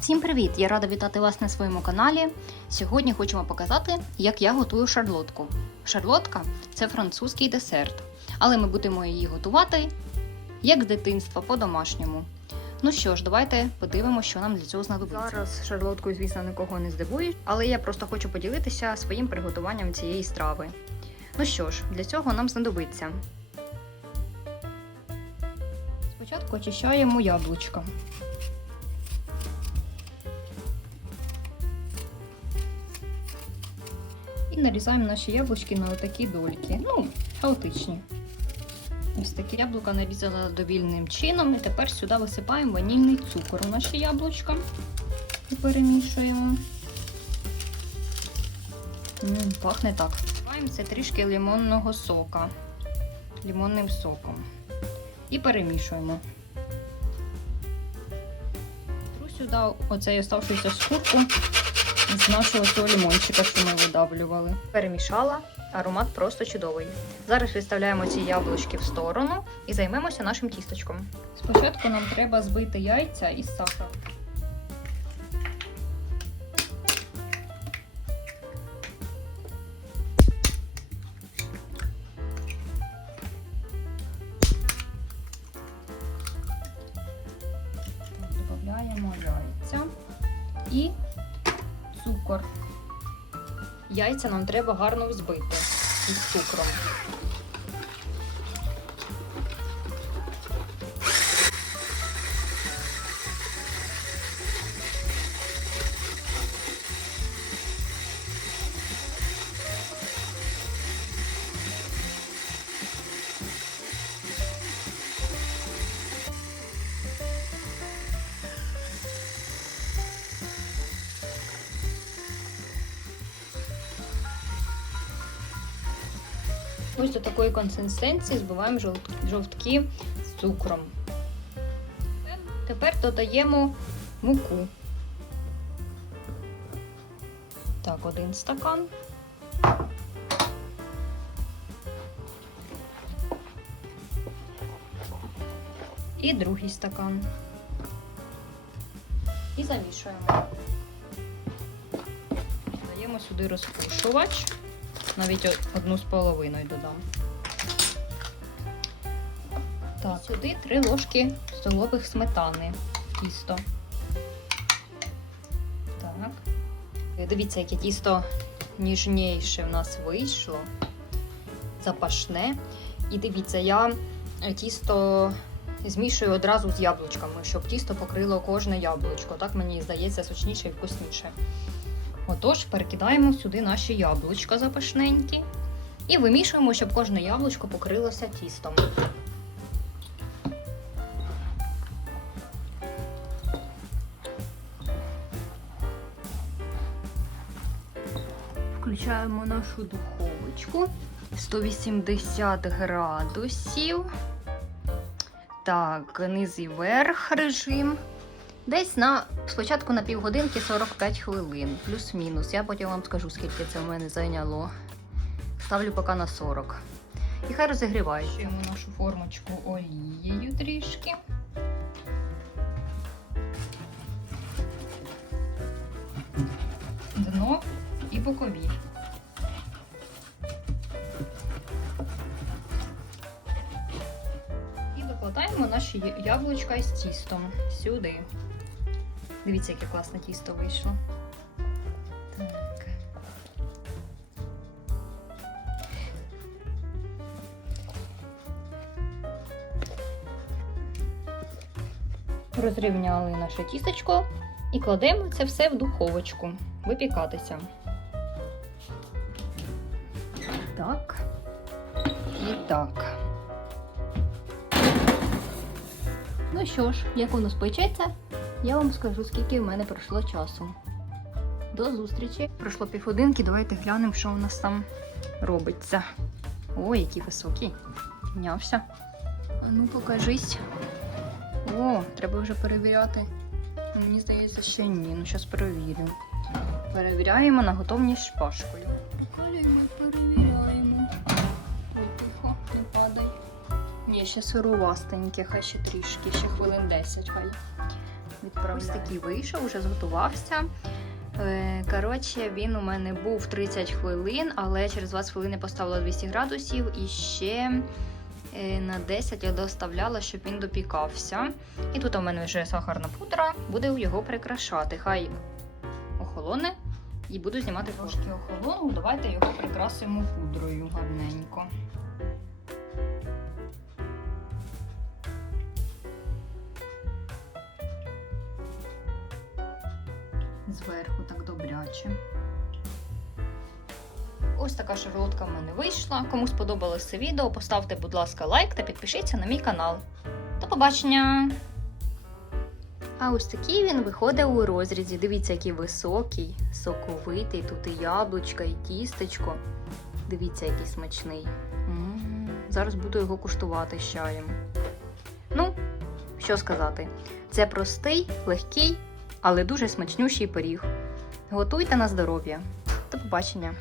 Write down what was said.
Всім привіт! Я рада вітати вас на своєму каналі. Сьогодні хочемо показати, як я готую шарлотку. Шарлотка це французький десерт, але ми будемо її готувати як з дитинства по-домашньому. Ну що ж, давайте подивимося, що нам для цього знадобиться. Зараз шарлоткою, звісно, нікого не здивуєш, але я просто хочу поділитися своїм приготуванням цієї страви. Ну що ж, для цього нам знадобиться. Спочатку очищаємо яблучко. І нарізаємо наші яблучки на отакі дольки. Ну, хаотичні. Ось такі яблука нарізала довільним чином. І тепер сюди висипаємо ванільний цукор у наші яблучка і перемішуємо. М, пахне так. Висипаємо це трішки лимонного сока. Лимонним соком. І перемішуємо. Тру сюди оцей оставшуюся шкурку з нашого цього лимончика, що ми видавлювали. Перемішала, аромат просто чудовий. Зараз виставляємо ці яблучки в сторону і займемося нашим тісточком. Спочатку нам треба збити яйця із сахаром. Цукор. Яйця нам треба гарно взбити із цукром. Ось до такої консистенції збиваємо жовт- жовтки з цукром. Тепер додаємо муку. Так, один стакан. І другий стакан. І замішуємо. Даємо сюди розпушувач навіть одну з половиною додам. Так, сюди три ложки столових сметани. Тісто. Так. Е, Дивіться, яке тісто ніжніше в нас вийшло. Запашне. І дивіться, я е, тісто змішую одразу з яблучками, щоб тісто покрило кожне яблучко. Так мені здається сочніше і вкусніше. Отож, перекидаємо сюди наші яблучка запашненькі і вимішуємо, щоб кожне яблучко покрилося тістом. Включаємо нашу духовочку 180 градусів. Так, низ і верх режим. Десь на спочатку на півгодинки 45 хвилин, плюс-мінус. Я потім вам скажу, скільки це в мене зайняло. Ставлю поки на 40. І хай розігрівається. Нашу формочку олією трішки. Дно і бокові. І викладаємо наші яблучка із тістом сюди. Дивіться, яке класне тісто вийшло. Так. Розрівняли наше тістечко і кладемо це все в духовочку випікатися. Так. І так. Ну що ж, як воно спечеться, я вам скажу, скільки в мене пройшло часу. До зустрічі. Пройшло півгодинки, давайте глянемо, що у нас там робиться. Ой, який високий. Піднявся. А ну покажись. О, треба вже перевіряти. Ну, Мені здається, ще ні. Ну, зараз перевіримо. Перевіряємо на готовність шпажкою. Приколюємо, перевіряємо. Ой, тихо, не падай. Ні, ще сирувастеньке, хай ще трішки, ще хвилин 10 хай. Ось такий вийшов, уже зготувався. Е, Коротше, він у мене був 30 хвилин, але через 20 хвилин я поставила 200 градусів і ще е, на 10 я доставляла, щоб він допікався. І тут у мене вже сахарна пудра, буде його прикрашати. Хай охолоне і буду знімати трошки охолону. Давайте його прикрасимо пудрою гарненько. Зверху так добряче. Ось така шарлотка в мене вийшла. Кому сподобалось це відео, поставте, будь ласка, лайк та підпишіться на мій канал. До побачення! А ось такий він виходить у розрізі. Дивіться, який високий, соковитий. Тут і яблучка, і тістечко. Дивіться, який смачний. М, Зараз буду його куштувати з чаєм. Ну, що сказати, це простий, легкий, але дуже смачнющий пиріг. Готуйте на здоров'я. До побачення!